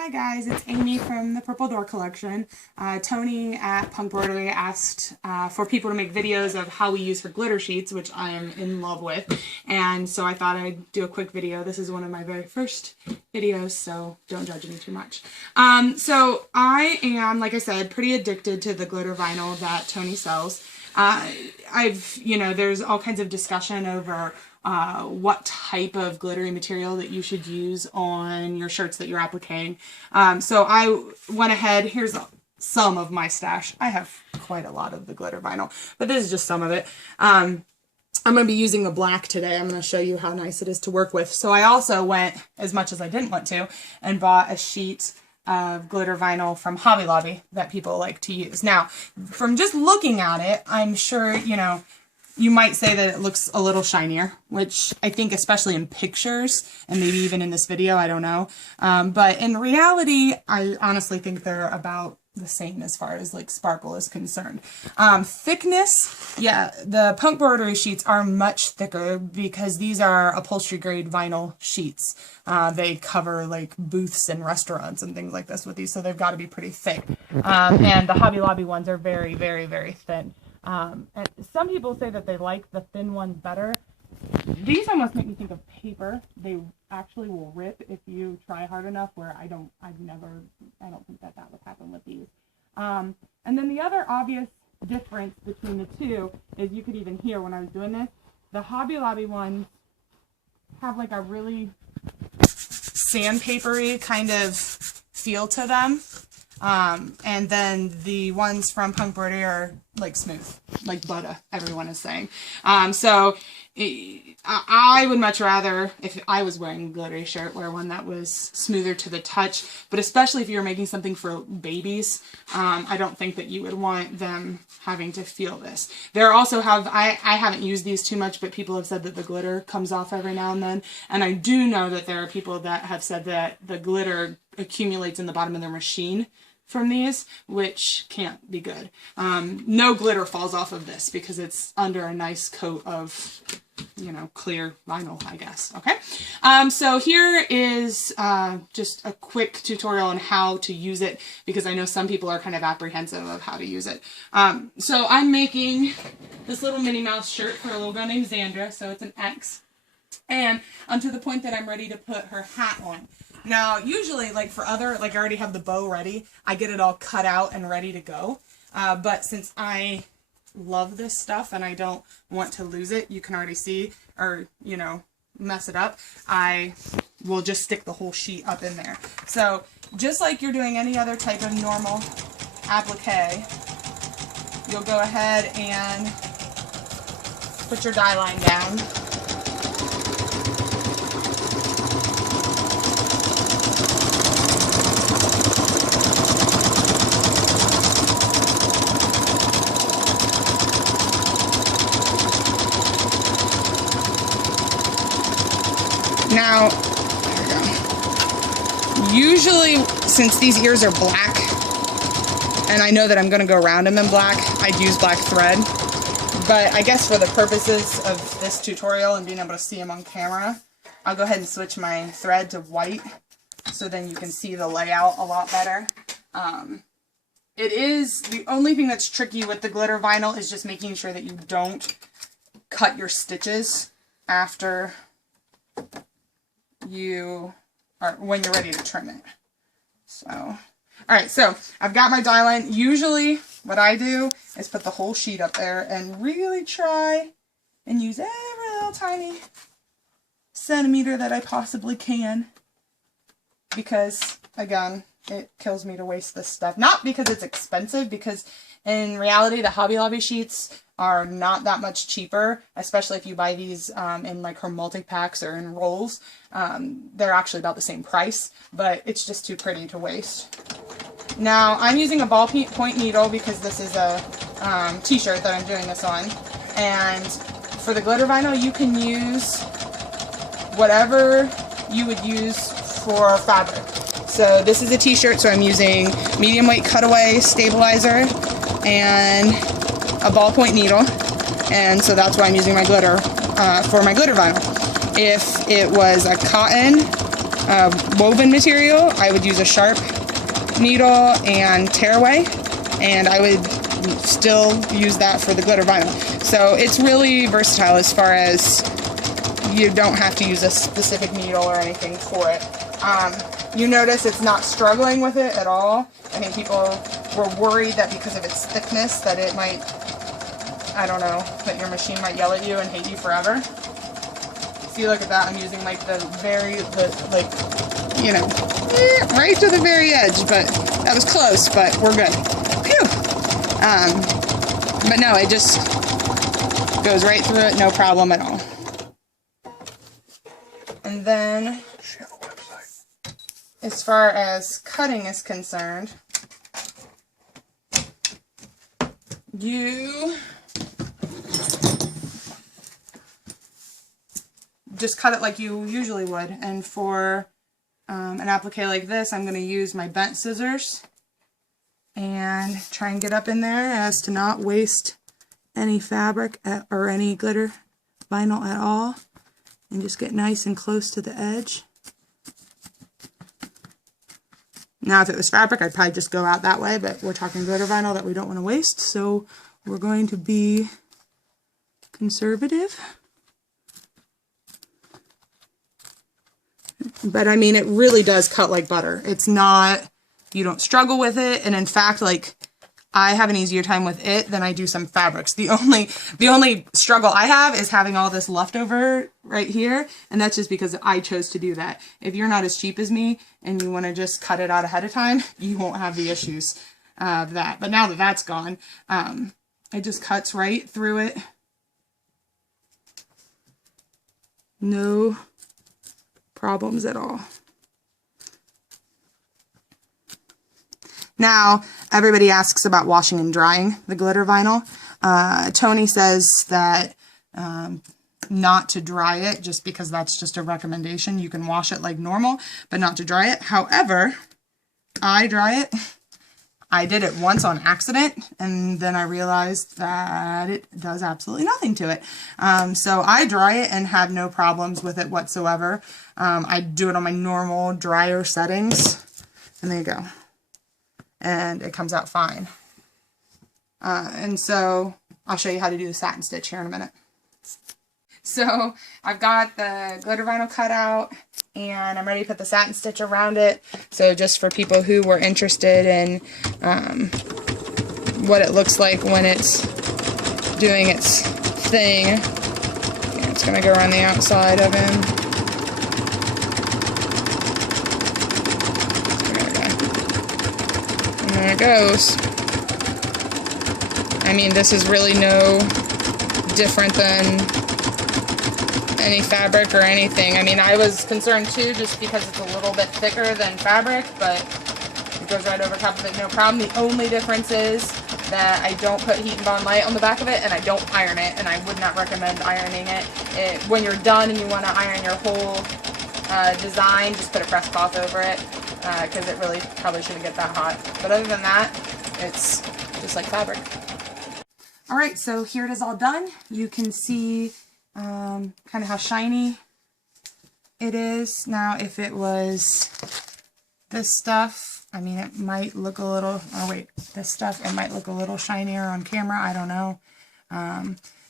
Hi guys, it's Amy from the Purple Door Collection. Tony at Punk Broderie asked for people to make videos of how we use her glitter sheets, which I am in love with, and so I thought I'd do a quick video. This is one of my very first videos, so don't judge me too much. So I am, like I said, pretty addicted to the glitter vinyl that Tony sells. There's all kinds of discussion over what type of glittery material that you should use on your shirts that you're appliquing. So I went ahead, here's some of my stash. I have quite a lot of the glitter vinyl, but this is just some of it. I'm going to be using the black today. I'm going to show you how nice it is to work with. So I also went, as much as I didn't want to, and bought a sheet of glitter vinyl from Hobby Lobby that people like to use. Now, from just looking at it, I'm sure, you might say that it looks a little shinier, which I think especially in pictures and maybe even in this video, I don't know. But in reality, I honestly think they're about the same as far as like sparkle is concerned. Thickness, yeah, the Punk Broderie sheets are much thicker because these are upholstery grade vinyl sheets. They cover like booths and restaurants and things like this with these, so they've got to be pretty thick. And the Hobby Lobby ones are very, very, very thin. And some people say that they like the thin ones better. These almost make me think of paper. They actually will rip if you try hard enough, where I don't think that would happen with these. And then the other obvious difference between the two is, you could even hear when I was doing this, the Hobby Lobby ones have like a really sandpapery kind of feel to them. And then the ones from Punk Broderie are like smooth, like butter, everyone is saying. I would much rather, if I was wearing a glittery shirt, wear one that was smoother to the touch, but especially if you're making something for babies, I don't think that you would want them having to feel this. There also I haven't used these too much, but people have said that the glitter comes off every now and then, and I do know that there are people that have said that the glitter accumulates in the bottom of their machine from these, which can't be good. No glitter falls off of this because it's under a nice coat of, clear vinyl, I guess. Okay. So here is just a quick tutorial on how to use it, because I know some people are kind of apprehensive of how to use it. So I'm making this little Minnie Mouse shirt for a little girl named Xandra, so it's an X. And to the point that I'm ready to put her hat on. Now, usually, like for I already have the bow ready, I get it all cut out and ready to go. But since I love this stuff and I don't want to lose it, you can already see, or, mess it up, I will just stick the whole sheet up in there. So, just like you're doing any other type of normal applique, you'll go ahead and put your dye line down. Now, there we go. Usually, since these ears are black, and I know that I'm going to go around them in black, I'd use black thread. But I guess for the purposes of this tutorial and being able to see them on camera, I'll go ahead and switch my thread to white, so then you can see the layout a lot better. It is, the only thing that's tricky with the glitter vinyl is just making sure that you don't cut your stitches after when you're ready to trim it. So, alright, so I've got my dye line. Usually what I do is put the whole sheet up there and really try and use every little tiny centimeter that I possibly can, because again, it kills me to waste this stuff. Not because it's expensive, because in reality the Hobby Lobby sheets are not that much cheaper, especially if you buy these in like her multi-packs or in rolls. They're actually about the same price, but it's just too pretty to waste. Now, I'm using a ballpoint needle because this is a t-shirt that I'm doing this on. And for the glitter vinyl, you can use whatever you would use for fabric. So this is a t-shirt, so I'm using medium weight cutaway stabilizer and a ballpoint needle, and so that's why I'm using my glitter for my glitter vinyl. If it was a cotton woven material, I would use a sharp needle and tearaway, and I would still use that for the glitter vinyl. So it's really versatile as far as you don't have to use a specific needle or anything for it. You notice it's not struggling with it at all. I think people were worried that because of its thickness that it might, I don't know, that your machine might yell at you and hate you forever. See, look at that, I'm using like you know, right to the very edge, but that was close, but we're good. Phew! But no, it just goes right through it, no problem at all. And then, as far as cutting is concerned, you just cut it like you usually would. And for an applique like this, I'm going to use my bent scissors and try and get up in there as to not waste any fabric or any glitter vinyl at all, and just get nice and close to the edge. Now if it was fabric, I'd probably just go out that way, but we're talking glitter vinyl that we don't want to waste, so we're going to be conservative. But I mean, it really does cut like butter. It's not, you don't struggle with it, and in fact, like, I have an easier time with it than I do some fabrics. The only struggle I have is having all this leftover right here, and that's just because I chose to do that. If you're not as cheap as me and you want to just cut it out ahead of time, you won't have the issues of that. But now that that's gone, it just cuts right through it. No problems at all. Now, everybody asks about washing and drying the glitter vinyl. Tony says that not to dry it, just because that's just a recommendation. You can wash it like normal, but not to dry it. However, I dry it. I did it once on accident, and then I realized that it does absolutely nothing to it. So I dry it and have no problems with it whatsoever. I do it on my normal dryer settings, and there you go. And it comes out fine. And so I'll show you how to do the satin stitch here in a minute. So I've got the glitter vinyl cut out, and I'm ready to put the satin stitch around it. So just for people who were interested in what it looks like when it's doing its thing, it's going to go around the outside of him. There it goes. I mean, this is really no different than any fabric or anything. I mean, I was concerned too, just because it's a little bit thicker than fabric, but it goes right over top of it, no problem. The only difference is that I don't put Heat and Bond Light on the back of it, and I don't iron it, and I would not recommend ironing it. When you're done and you want to iron your whole design, just put a press cloth over it, because it really probably shouldn't get that hot. But other than that, it's just like fabric. Alright, so here it is all done. You can see kind of how shiny it is. Now, if it was this stuff, I mean, it might look a little, oh wait, this stuff, it might look a little shinier on camera, I don't know.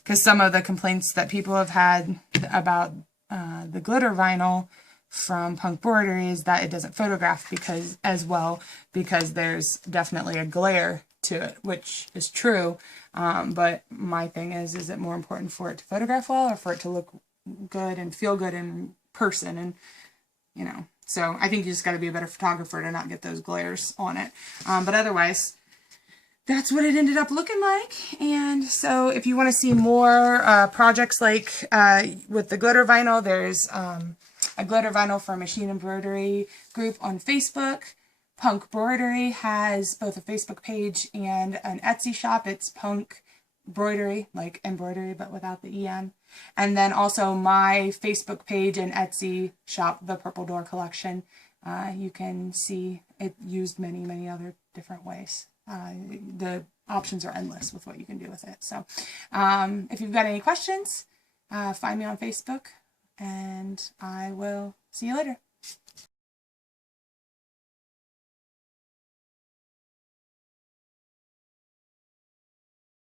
Because some of the complaints that people have had about the glitter vinyl from Punk Broidery is that it doesn't photograph because there's definitely a glare to it, which is true. But my thing is it more important for it to photograph well or for it to look good and feel good in person? And, you know, so I think you just got to be a better photographer to not get those glares on it. But otherwise, that's what it ended up looking like. And so if you want to see more projects like with the glitter vinyl, there's a glitter vinyl for Machine Embroidery group on Facebook. Punk Broidery has both a Facebook page and an Etsy shop. It's Punk Broidery, like embroidery, but without the EM. And then also my Facebook page and Etsy shop, The Purple Door Collection. You can see it used many, many other different ways. The options are endless with what you can do with it. So if you've got any questions, find me on Facebook, and I will see you later.